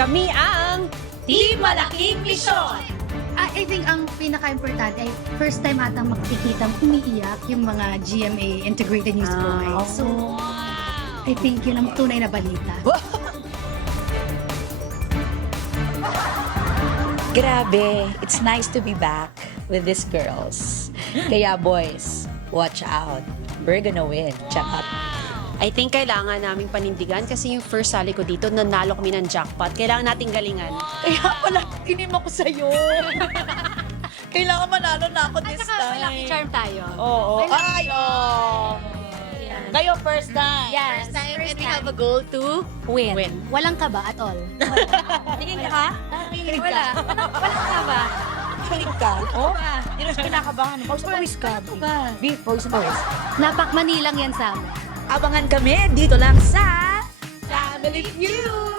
Kami ang Team Malaking Misyon! I think ang pinaka-importante ay first time atang makikita umiiyak yung mga GMA Integrated News Boys. So, I think yun ang tunay na balita. Grabe, it's nice to be back with these girls. Kaya boys, watch out. We're gonna win. Check out. I think kailangan naming panindigan kasi yung first sali ko dito, nanalo kami ng jackpot. Kailangan nating galingan. Kaya pala, kinim ako sa'yo. Kailangan manalo na ako this time. Lucky charm tayo. Oo. May lucky Ay, oo. Kayo first time. Yes. First time, First and we time. have a goal to Win. Win. Walang kaba at all. Tingin ka? Kinig ka. Wala. Walang kaba. Kinig ka. Oh? Hindi na siya kinakabahan. Pawis ka. Beef, pawis. Napak Manilang yan sa amin. Abangan kami dito lang sa Family Feud!